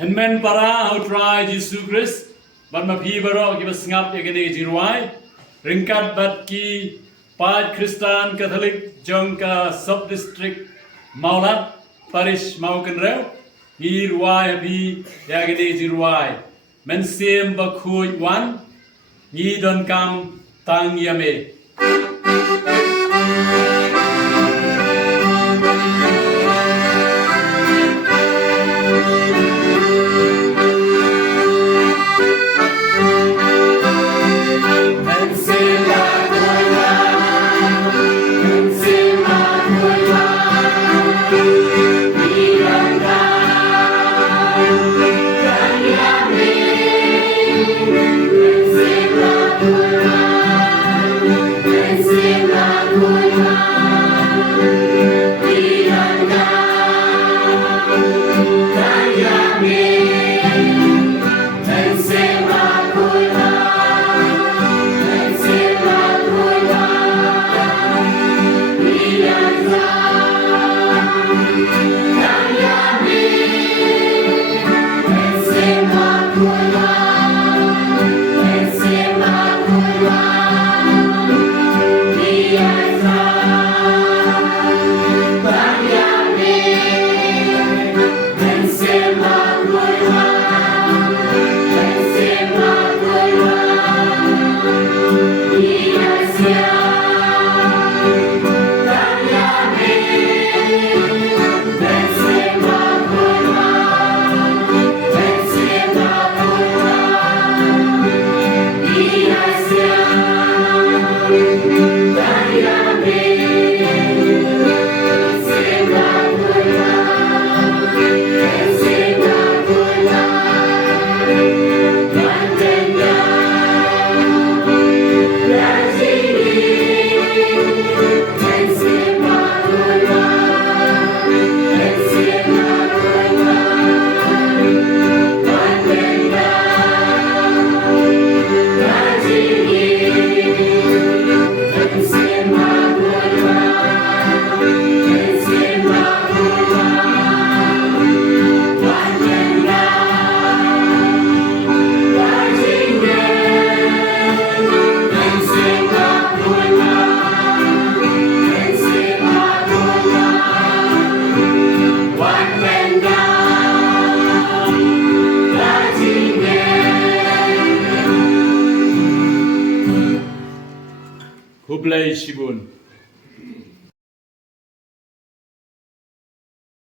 Henmen para how try Jesus Christ, but ma phi baro ki basngap yagani jirwai, ringkat bat ki Pad Christian Catholic Jongka Sobdistrik Mawlat Parish Mawkynrew, rwai bi yagani rwai. Mynsiem Bakhuid Wan, donkam tang yame. Hublay Shibun.